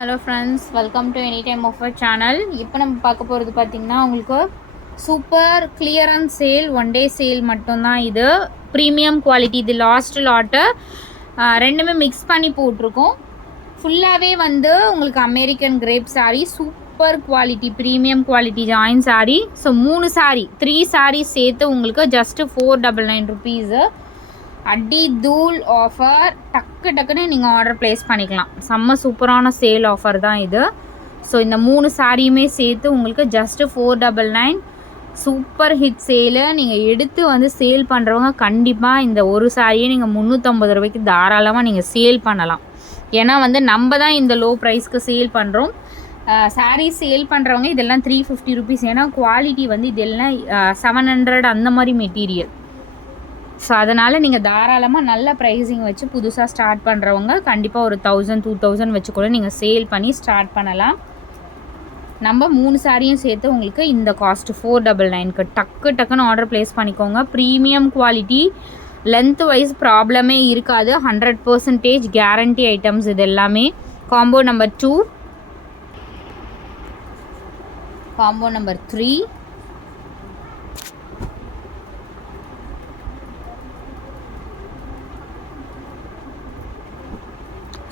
Hello friends, welcome to any time offer channel. இப்போ நம்ம பார்க்க போகிறது பார்த்திங்கன்னா உங்களுக்கு super clearance sale, one day sale மட்டும்தான். இது ப்ரீமியம் குவாலிட்டி. இது லாஸ்ட் லாட்டு, ரெண்டுமே மிக்ஸ் பண்ணி போட்டிருக்கோம். ஃபுல்லாகவே வந்து உங்களுக்கு American crape sari, super quality, premium quality join sari. So 3 sari சேர்த்து உங்களுக்கு ஜஸ்ட்டு 499 ருபீஸு. அடி தூள் ஆஃபர். டக்குன்னு நீங்கள் ஆர்டர் ப்ளேஸ் பண்ணிக்கலாம். செம்ம சூப்பரான சேல் ஆஃபர் தான் இது. ஸோ இந்த 3 சாரியுமே சேர்த்து உங்களுக்கு ஜஸ்ட்டு 499. Super hit சேலு. நீங்கள் எடுத்து வந்து சேல் பண்ணுறவங்க கண்டிப்பாக இந்த ஒரு சாரியை நீங்கள் 350 ரூபாய்க்கு தாராளமாக நீங்கள் சேல் பண்ணலாம். ஏன்னா வந்து நம்ம தான் இந்த லோ ப்ரைஸ்க்கு சேல் பண்ணுறோம். சாரீ சேல் பண்ணுறவங்க இதெல்லாம் 350 ருபீஸ். ஏன்னா குவாலிட்டி வந்து இதெல்லாம் 700 அந்த மாதிரி மெட்டீரியல். ஸோ அதனால் நீங்கள் தாராளமாக நல்ல ப்ரைஸிங் வச்சு புதுசாக ஸ்டார்ட் பண்ணுறவங்க கண்டிப்பாக ஒரு 1000-2000 வச்சு கூட நீங்கள் சேல் பண்ணி ஸ்டார்ட் பண்ணலாம். நம்ம 3 சாரியும் சேர்த்து உங்களுக்கு இந்த காஸ்ட் 499க்கு டக்குன்னு ஆர்டர் ப்ளேஸ் பண்ணிக்கோங்க. ப்ரீமியம் குவாலிட்டி, லென்த் வைஸ் ப்ராப்ளமே இருக்காது. 100% கேரண்டி ஐட்டம்ஸ் இது எல்லாமே. காம்போ நம்பர் 2, காம்போ நம்பர் 3,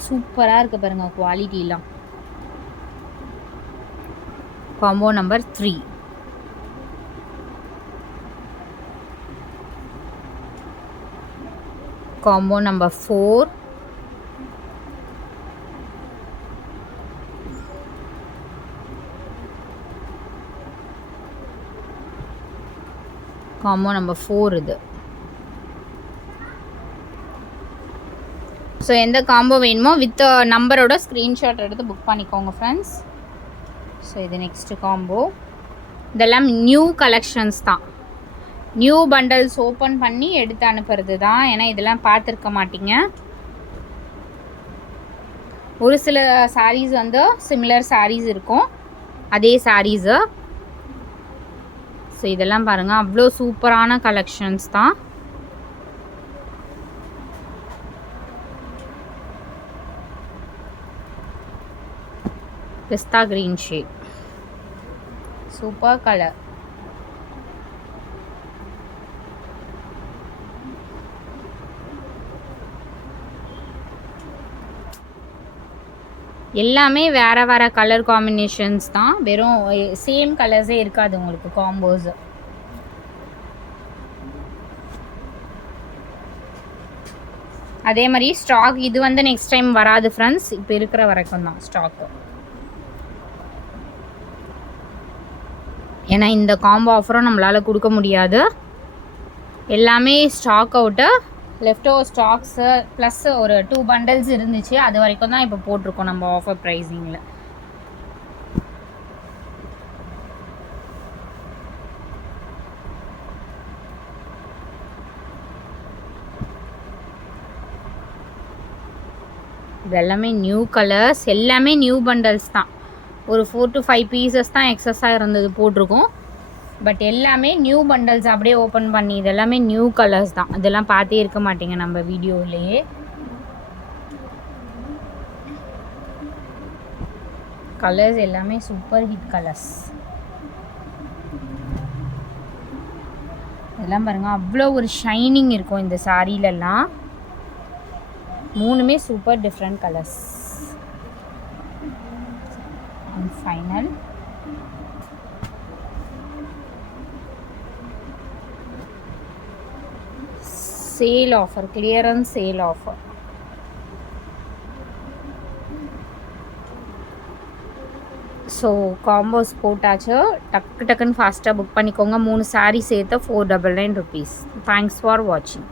சூப்பராக இருக்குது பாருங்கள் குவாலிட்டிலாம். Combo number 3, combo number 4, combo number 4 இது. ஸோ எந்த காம்போ வேணுமோ வித் நம்பரோட ஸ்க்ரீன்ஷாட் எடுத்து புக் பண்ணிக்கோங்க ஃப்ரெண்ட்ஸ். ஸோ இது நெக்ஸ்ட்டு காம்போ. இதெல்லாம் நியூ கலெக்ஷன்ஸ் தான். நியூ பண்டல்ஸ் ஓப்பன் பண்ணி எடுத்து அனுப்புறது தான். ஏன்னா இதெல்லாம் பார்த்துருக்க மாட்டீங்க. ஒரு சில சாரீஸ் வந்து சிமிலர் சாரீஸ் இருக்கும், அதே சாரீஸு. ஸோ இதெல்லாம் பாருங்கள், அவ்வளோ சூப்பரான கலெக்ஷன்ஸ் தான். பிஸ்தா கிரீன் ஷேட், சூப்பர் கலர். எல்லாமே வேறு கலர் காம்பினேஷன்ஸ் தான். வெறும் சேம் கலர்ஸே இருக்காது உங்களுக்கு காம்போஸ். அதே மாதிரி ஸ்டாக் இது வந்து நெக்ஸ்ட் டைம் வராது ஃப்ரெண்ட்ஸ். இப்போ இருக்கிற வரைக்கும் தான் ஸ்டாக்கு. ஏன்னா இந்த காம்போ ஆஃபரும் நம்மளால் கொடுக்க முடியாது. எல்லாமே stock out. Left over stocks plus ஒரு 2 பண்டல்ஸ் இருந்துச்சு, அது வரைக்கும் தான் இப்போ போட்டிருக்கோம் நம்ம ஆஃபர் ப்ரைஸிங்கில். இது எல்லாமே நியூ கலர்ஸ், எல்லாமே நியூ பண்டல்ஸ் தான். ஒரு 4 to 5 பீசஸ் தான் எக்ஸஸாக இருந்தது போட்டிருக்கோம். பட் எல்லாமே நியூ பண்டல்ஸ். அப்படியே ஓப்பன் பண்ணி இது எல்லாமே நியூ கலர்ஸ் தான். இதெல்லாம் பார்த்தே இருக்க மாட்டீங்க நம்ம வீடியோவிலேயே. கலர்ஸ் எல்லாமே சூப்பர் ஹிட் கலர்ஸ். இதெல்லாம் பாருங்கள், அவ்வளோ ஒரு ஷைனிங் இருக்கும் இந்த சாரீலெல்லாம். 3மே super different colours. And final sale offer, clearance sale offer. So combos போட்டாச்சு. டக்குன்னு ஃபாஸ்ட்டாக புக் பண்ணிக்கோங்க. 3 சாரீ சேர்த்து 499 ருபீஸ். தேங்க்ஸ் ஃபார் வாட்சிங்.